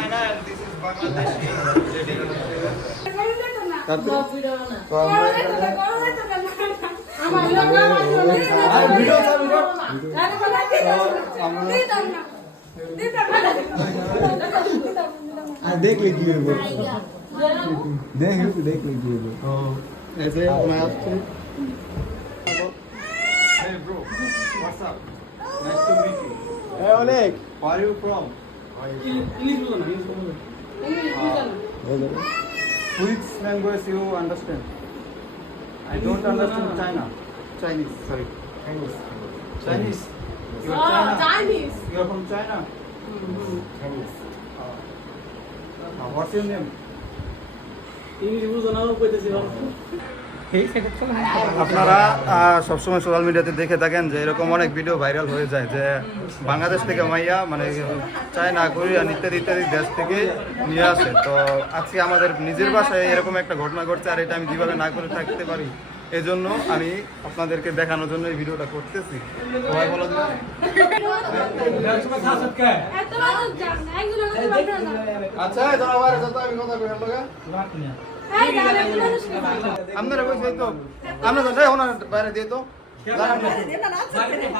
China and this is Bangladeshi lady. देख लीजिए वो देख लीजिए वो ऐसे मैं आपसे Hey bro, what's up? Nice to meet you. A Oleg Where are you from? Which language you understand? I don't understand Chinese. Sorry. Chinese. You are China. Chinese. You are from China. Chinese What's your name? আপনারা সবসময় social মিডিয়াতে দেখে থাকেন যে এরকম অনেক video viral হয়ে যায় যে বাংলাদেশ থেকে মাইয়া মানে চায়না কোরিয়ান ইত্যাদি ইত্যাদি দেশ থেকে নিয়ে আসে। তো আজকে আমাদের নিজের বাসায় এরকম একটা ঘটনা ঘটছে, আর এটা আমি কীভাবে না করে থাকতে পারি এই জন্য আমি আপনাদেরকে দেখানোর জন্য এই ভিডিওটা করতেছি। সবাই বলো আচ্ছা আমি কথা বলি আপনারা বলছি তো আমরা তো যাই ওনার বাইরে দিয়ে তো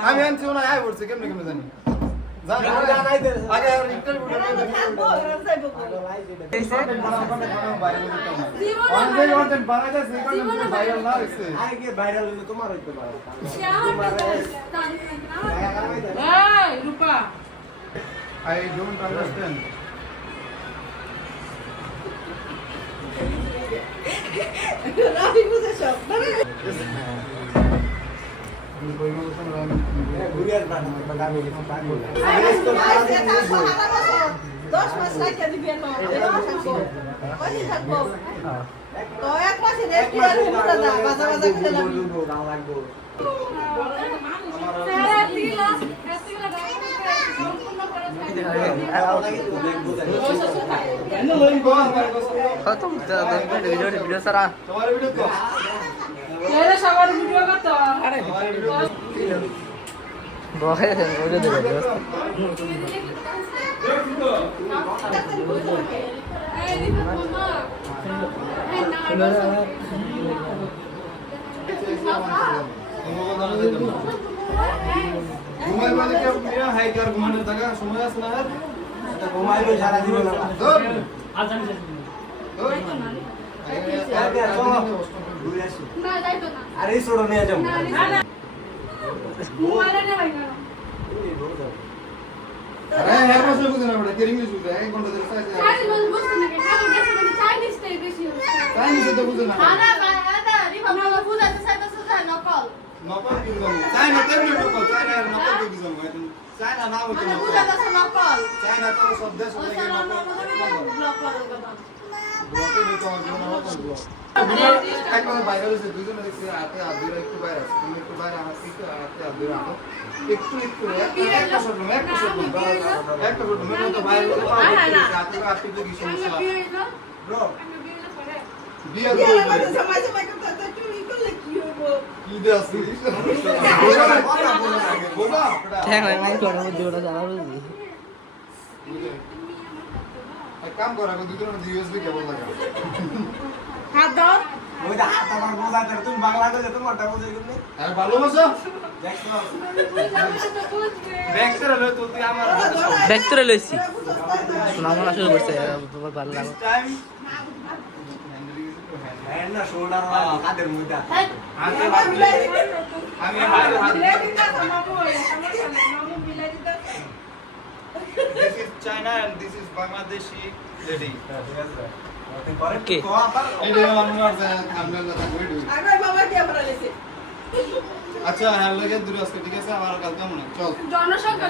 আমি আনছি ওনার আয় পড়ছে কেমনে কেমনে জানি আগে I don't understand. ভিডিও সারা সবার ভিডিও কত আরে ঘুমাই বলে কি মেয়ে হাইকার ঘুমানোর জায়গা সময় আছে না আর घुमाई को सारा दिन लगा না যাইতো না अरे छोड़ो नहीं आ जाओ না মোবাইলে না ভাই না আরে হ্যাঁ বসে বুঝে না বড় কেরিং ইস্যু দেয় 1 ঘন্টা ধরে সাইজ চাইনিজ বুঝতে না কেন দেশে মানে চাইনিজ টাই বেশি চাইনিজ তো বুঝে না আরে ভাই আদা রিবা না বুঝাতে চাইতে চাই নকল নকল কি বুঝাবো চায়না তেমনি নকল চায়না আর নকল কি বুঝাবো এখন চায়না না বলতে মানে নকল বুঝাতে নকল চায়না তো সব দেশ ওই থেকে সারা নকল ব্লক করে কথা ব্লকে দিতে হবে না নকল ব্লক একবার ভাইরাল হয়েছে দুজনে দেখছি হাতে হাত ধরে একটু বাইরে আছে তুমি একটু বাইরে আমার থেকে হাতে হাত ধরে আনো একটু একটা শট মেরে তো বাইরে হতে পারবে হাতে হাতে তো কি সমস্যা ব্রো বিয়া তো কি দেশ বোঝা এক কাম করা দুজনে ইউএসবি কেবল লাগা হাত দাও ওই দা হাত আমার বোঝা করে তুমি বাংলাদেশে তোমারটা বোঝা গেলে আর ভালোবাসো দেখছো ব্যাকটেরিয়া লয় তো তুই আমার ব্যাকটেরিয়া লইছি নামন আসলে করছে ভালো লাগে টাইম হ্যান্ড না শোল্ডার ওয়ালা কাদের মুইটা হাতে হাত আমি হাত This is China and this is Bangladeshi lady. ওকে এটা আমার থাম্বনেল না থাকবে আচ্ছা হ্যাঁ লাগে দূরে আজকে ঠিক আছে আবার কালকে মনে চল জনসংখ্যা